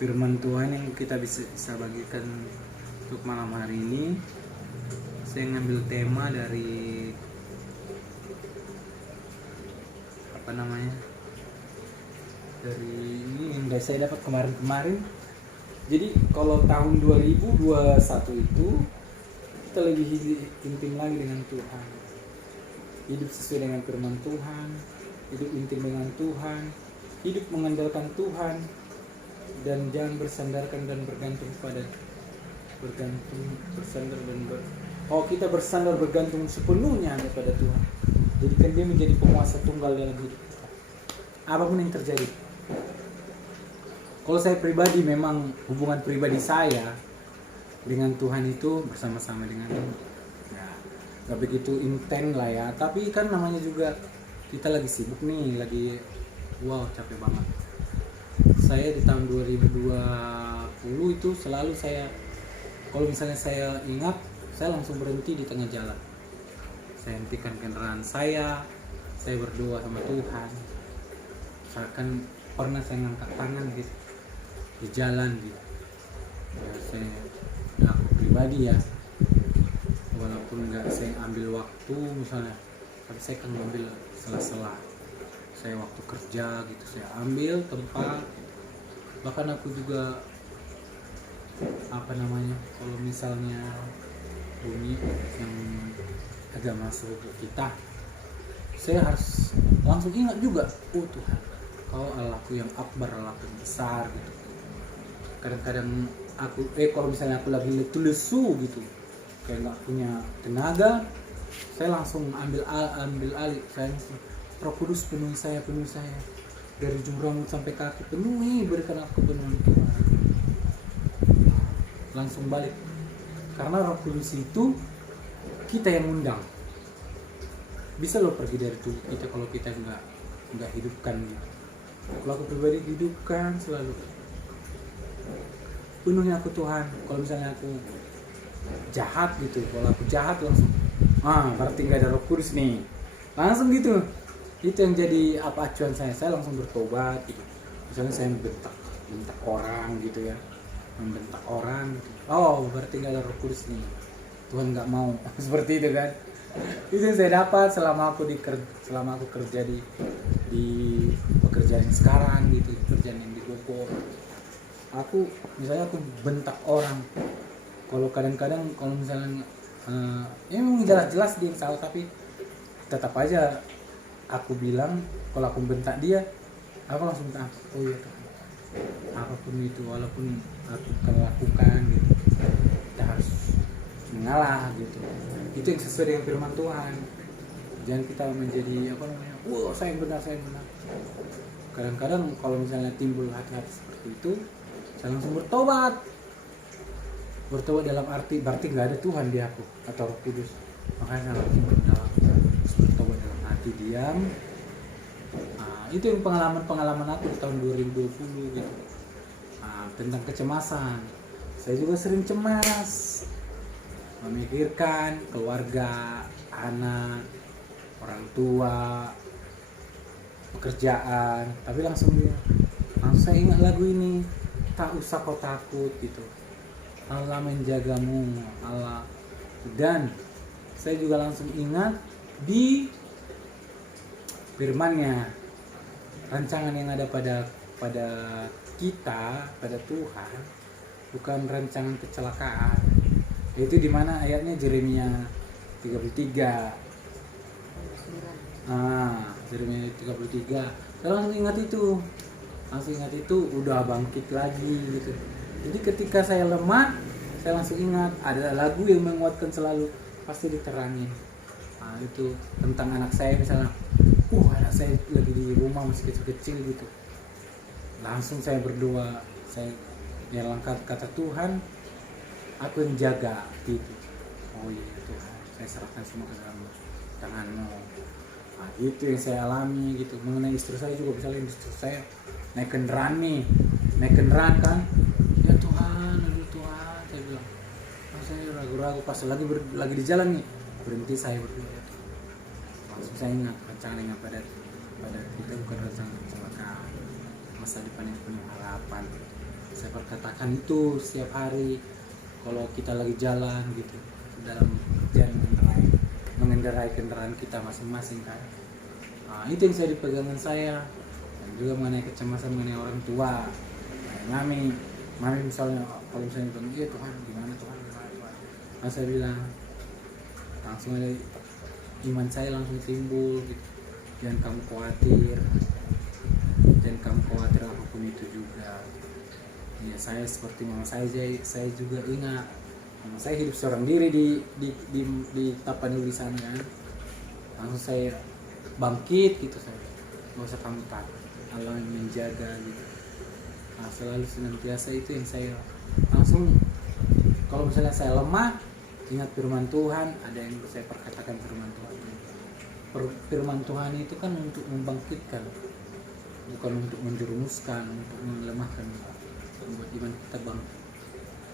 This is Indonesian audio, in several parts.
firman Tuhan yang kita bisa bagikan untuk malam hari ini. Saya ngambil tema dari dari ini yang saya dapat kemarin. Jadi kalau tahun 2021 itu kita lebih intim lagi dengan Tuhan, hidup sesuai dengan firman Tuhan, hidup intim dengan Tuhan, hidup mengandalkan Tuhan, dan jangan bersandarkan dan bergantung pada kita bersandar bergantung sepenuhnya kepada Tuhan. Jadikan dia menjadi penguasa tunggal dalam hidup kita, apapun yang terjadi. Kalau saya pribadi, memang hubungan pribadi saya dengan Tuhan itu bersama-sama dengan gak begitu intens lah ya. Tapi kan namanya juga kita lagi sibuk nih, lagi capek banget. Saya di tahun 2020 itu selalu kalau misalnya saya ingat, saya langsung berhenti di tengah jalan. Saya hentikan kendaraan saya berdoa sama Tuhan. Misalkan pernah saya ngangkat tangan gitu di jalan gitu. Aku pribadi ya, walaupun nggak saya ambil waktu misalnya, tapi saya kan ambil sela-sela. Saya waktu kerja gitu, saya ambil tempat. Bahkan aku juga kalau misalnya bunyi yang agak masuk ke kita, saya harus langsung ingat juga, Tuhan, Kau Allahku yang akbar, Allahku yang besar gitu. Kadang-kadang aku kalau misalnya aku lagi lesu gitu, kayak nggak punya tenaga, saya langsung ambil alih. Saya langsung, Roh Kudus penuhi saya dari ujung rambut sampai kaki, penuhi, berikan aku penuhi Tuhan. Langsung balik, karena Roh Kudus itu kita yang undang. Bisa loh pergi dari tubuh kita kalau kita nggak hidupkan gitu. Kalau aku pribadi hidupkan selalu, penuhi aku Tuhan. Kalau misalnya aku jahat gitu, kalau aku jahat langsung berarti nggak ada Roh Kudus nih, langsung gitu. Itu yang jadi acuan saya langsung bertobat gitu. Misalnya saya bentak orang gitu ya, membentak orang gitu. Berarti nggak ada Roh Kudus nih, Tuhan nggak mau. Seperti itu kan. Itu yang saya dapat selama aku kerja di pekerjaan yang sekarang gitu, pekerjaan yang di Bogor. Misalnya aku bentak orang, kalau kadang-kadang kalau misalnya memang jelas-jelas dia yang salah, tapi tetap aja aku bilang, kalau aku bentak dia, aku langsung minta ya Tuhan, apapun itu, walaupun aku akan lakukan gitu, kita harus mengalah gitu. Itu yang sesuai dengan firman Tuhan. Jangan kita menjadi saya benar. Kadang-kadang kalau misalnya timbul hati-hati seperti itu, saya langsung bertobat dalam arti berarti nggak ada Tuhan di aku atau Roh Kudus. Makanya saya langsung bertobat dalam hati, diam. Itu yang pengalaman aku di tahun 2020 gitu. Tentang kecemasan, saya juga sering cemas, memikirkan keluarga, anak, orang tua, pekerjaan. Tapi langsung saya ingat lagu ini, tak usah kau takut gitu, Allah menjagamu, Allah. Dan saya juga langsung ingat di firman-Nya, rancangan yang ada pada kita, pada Tuhan, bukan rancangan kecelakaan. Itu di mana ayatnya? Yeremia 33. Yeremia 33. Saya langsung ingat itu, udah bangkit lagi gitu. Jadi ketika saya lemah, saya langsung ingat ada lagu yang menguatkan selalu, pasti diterangin. Itu tentang anak saya misalnya. Anak saya lagi di rumah masih kecil-kecil gitu. Langsung saya berdoa, saya langkah kata Tuhan, aku yang jaga gitu. Tuhan, saya serahkan semua ke dalam tangan-Mu. Itu yang saya alami gitu. Mengenai istri saya juga, misalnya istri saya naik kendaraan kan, ya Tuhan, saya bilang, saya ragu-ragu, pas lagi di jalan nih, berhenti saya berdoa. Langsung saya ingat rancangan pada kita bukan rancangan kecelakaan, masa depan yang penuh harapan. saya perkatakan itu setiap hari kalau kita lagi jalan gitu dalam mengendarai kendaraan kita masing-masing kan. Nah, itu yang saya dipegangan saya. Dan juga mengenai kecemasan mengenai orang tua. Mami misalnya kalau misalnya bilang, iya Tuhan gimana Tuhan. Nah, saya bilang langsung ada iman saya langsung timbul gitu. Jangan kamu khawatir apapun itu juga. Ya saya seperti mama saya juga ingat. Mama saya hidup seorang diri di Tapanuli sana kan. Langsung saya bangkit gitu saya. Gak usah kamu takut. Allah yang menjaga gitu. Nah, selalu senantiasa itu yang saya langsung kalau misalnya saya lemah ingat firman Tuhan, ada yang saya perkatakan firman Tuhan. Firman Tuhan itu kan untuk membangkitkan, bukan untuk menjerumuskan, untuk melemahkan, membuat iman kita bangkit.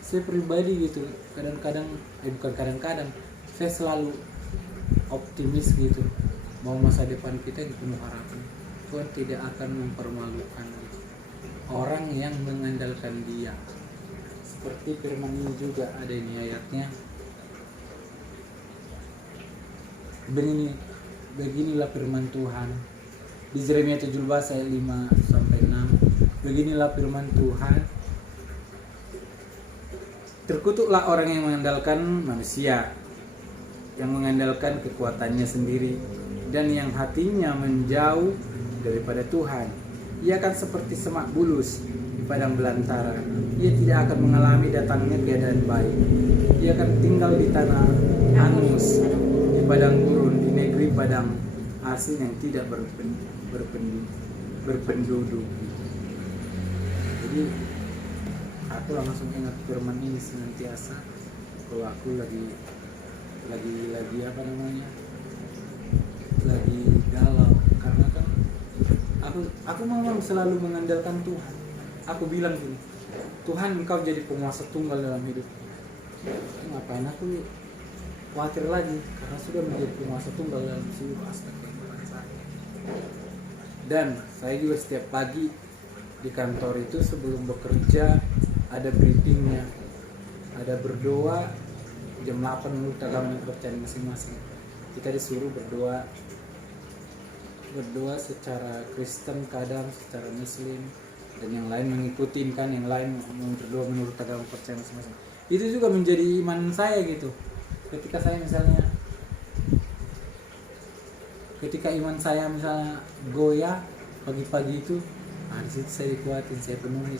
Saya pribadi gitu, bukan kadang-kadang, saya selalu optimis gitu, bahwa masa depan kita penuh harapan. Tuhan tidak akan mempermalukan orang yang mengandalkan Dia. Seperti firman ini juga ada ini ayatnya. Beginilah firman Tuhan di Yeremia 17 ayat 5 sampai 6. Beginilah firman Tuhan, terkutuklah orang yang mengandalkan manusia, yang mengandalkan kekuatannya sendiri, dan yang hatinya menjauh daripada Tuhan. Ia akan seperti semak bulus di padang belantara. Ia tidak akan mengalami datangnya keadaan baik. Ia akan tinggal di tanah angus, di padang gurun, di negeri padang asin yang tidak berpenduduk. Jadi aku langsung ingat firman ini senantiasa kalau aku lagi apa namanya, lagi galau, karena kan aku memang selalu mengandalkan Tuhan. Aku bilang gini, Tuhan Engkau jadi penguasa tunggal dalam hidupku. Ngapain aku khawatir lagi, karena sudah menjadi penguasa tunggal dalam seluruh aspek kehidupan saya. Dan saya juga setiap pagi di kantor itu sebelum bekerja ada briefingnya, ada berdoa jam 8 menurut agama kepercayaan masing-masing. Kita disuruh berdoa secara Kristen, kadang secara Muslim, dan yang lain mengikuti kan, yang lain berdoa menurut agama kepercayaan masing-masing. Itu juga menjadi iman saya gitu. Ketika iman saya misalnya goyah pagi-pagi itu, di situ saya dikuatin, saya penuhi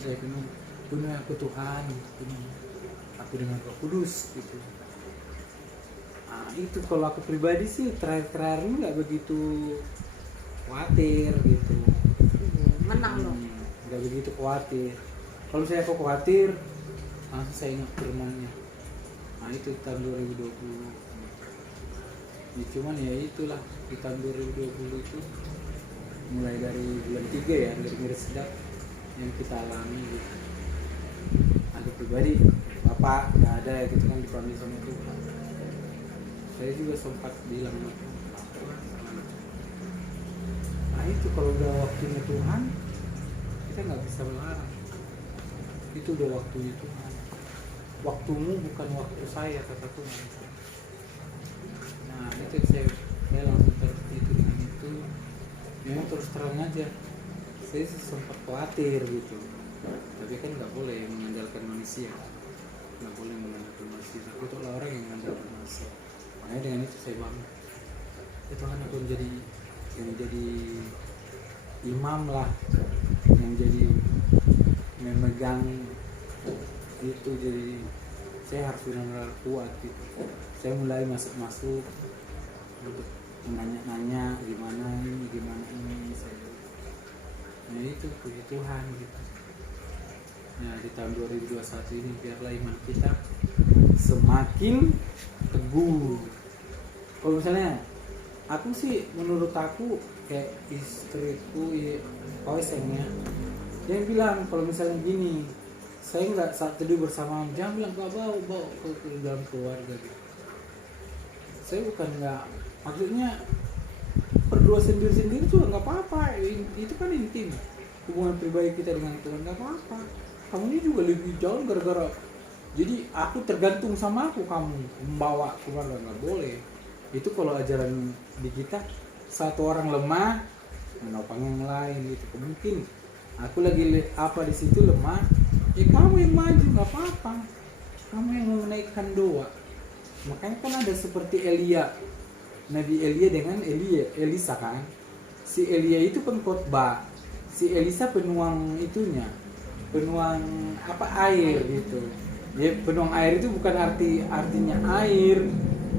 aku Tuhan, penuhi aku dengan Roh Kudus gitu. Itu kalau aku pribadi sih terakhir ini nggak begitu khawatir gitu. Menang loh. Nggak begitu khawatir. Kalau saya khawatir, langsung saya ingat firman-Nya. Itu tahun 2020. Ya, cuman ya itulah di tahun 2020 itu mulai dari bulan 3 ya, dari miris sedap yang kita alami gitu. Aku pribadi, Bapak nggak ada ya gitu kan, dipanggil sama Tuhan. Saya juga sempat bilang, itu kalau udah waktunya Tuhan, kita nggak bisa melarang. Itu udah waktunya Tuhan. Waktumu bukan waktu saya, kata Tuhan. Nah itu saya langsung tertipu dengan itu. Memang terus terang aja, saya sempat khawatir gitu. Tapi kan nggak boleh mengandalkan manusia, nggak boleh mengandalkan manusia. Tapi itulah orang yang mengandalkan manusia. Makanya dengan itu saya bangga. Tuhan aku yang jadi imam lah, yang jadi memegang itu, jadi saya harus benar-benar kuat gitu. Saya mulai masuk untuk nanya gimana ini saya. Nah itu puji Tuhan gitu. Nah di tahun 2021 ini biarlah iman kita semakin teguh. Kalau misalnya aku sih, menurut aku kayak istriku OSM-nya, dia bilang kalau misalnya gini, saya nggak saat teduh bersama, jangan bilang gak bawa ke dalam keluarga gitu. Saya bukan nggak, maksudnya berdua sendiri juga nggak apa-apa, itu kan intim, hubungan pribadi kita dengan Tuhan nggak apa-apa. kamu ini juga lebih down gara-gara jadi aku tergantung sama aku, kamu membawa aku malah nggak boleh. Itu kalau ajaran di kita satu orang lemah menopang yang lain gitu. Mungkin aku lagi apa di situ lemah, ya kamu yang maju nggak apa-apa, kamu yang menaikkan doa. Makanya kan ada seperti Elia, Nabi Elia dengan Elisa kan. Si Elia itu pengkhotbah, si Elisa penuang itunya, penuang apa air gitu. Ya, penuang air itu bukan artinya air.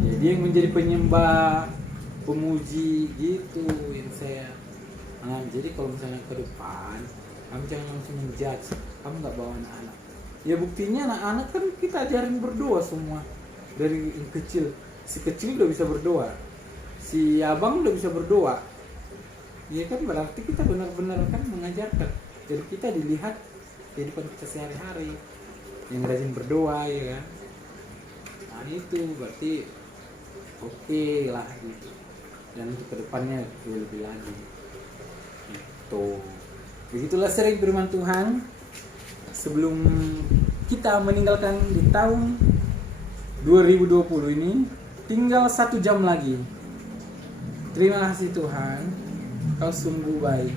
Ya, dia yang menjadi penyembah, pemuji gitu yang saya. Nah, jadi kalau misalnya ke depan, kamu jangan langsung menjudge. Kamu nggak bawa anak-anak. Ya buktinya anak-anak kan kita ajarin berdoa semua dari yang kecil. Si kecil udah bisa berdoa, si abang udah bisa berdoa. Ya kan berarti kita benar-benar kan mengajarkan. Jadi kita dilihat kehidupan kita sehari-hari yang rajin berdoa ya kan. Nah itu berarti oke lah gitu. Dan untuk kedepannya lebih lagi. Itu. Begitulah sering firman Tuhan. Sebelum kita meninggalkan di tahun 2020 ini, tinggal 1 jam lagi. Terima kasih Tuhan, Kau sungguh baik.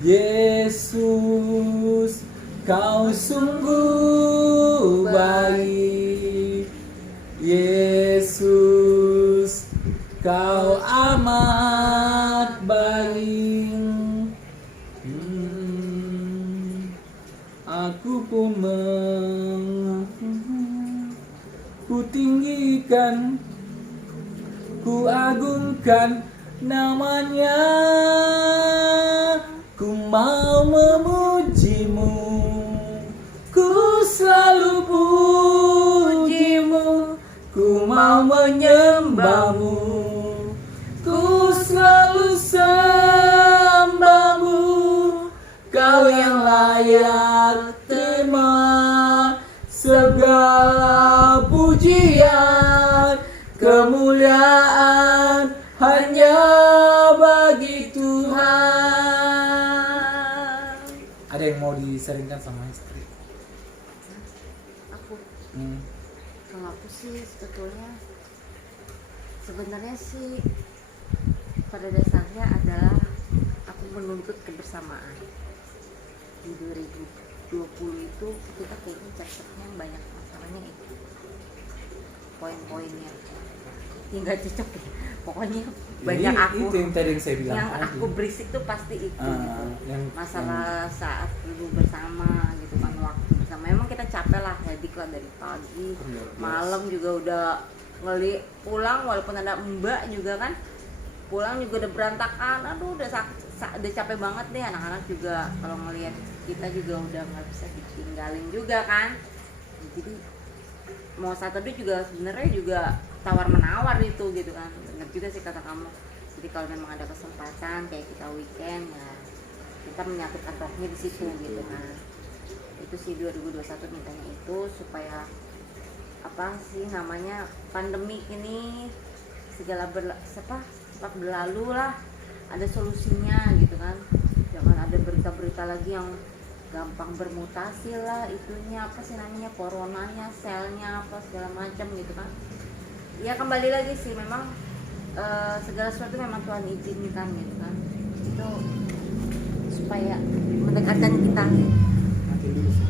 Yesus, Kau sungguh baik. Yesus, Kau amat baik. Aku pun ku tinggikan, ku agungkan namanya, ku mau memujimu, ku selalu pujimu, ku mau menyembahmu, ku selalu sembahmu, Kau yang layak terima segala pujian, kemuliaan hanya bagi Tuhan. Ada yang mau diseringkan sama istri? Aku kalau aku sih sebenarnya sih pada dasarnya adalah aku menuntut kebersamaan. Di 2020 itu kita kayaknya cocoknya banyak masalahnya itu poin-poinnya tinggal cocok ya. Pokoknya banyak aku itu yang tadi yang saya bilang yang tadi. aku berisik tuh pasti itu gitu. Masalah saat dulu bersama gitu kan, waktu bersama memang kita capek lah, hedik lah dari pagi malam juga udah pulang walaupun ada mbak juga kan, pulang juga udah berantakan, aduh udah capek banget deh. Anak-anak juga kalau ngelihat kita juga udah nggak bisa ditinggalin juga kan, jadi mau satu juga sebenarnya juga tawar menawar itu gitu kan. Bener juga sih kata kamu, jadi kalau memang ada kesempatan kayak kita weekend ya kita menyatukan rohnya di situ gitu kan. Itu sih 2021 mintanya itu supaya apa sih namanya, pandemi ini segala cepat berlalu lah, ada solusinya gitu kan. Jangan ada berita-berita lagi yang gampang bermutasi lah, itunya apa sih namanya, coronanya, selnya apa segala macam gitu kan. Ya kembali lagi sih memang segala sesuatu memang Tuhan izinkan gitu kan, itu supaya mendekatkan kita. Mati dulu sih.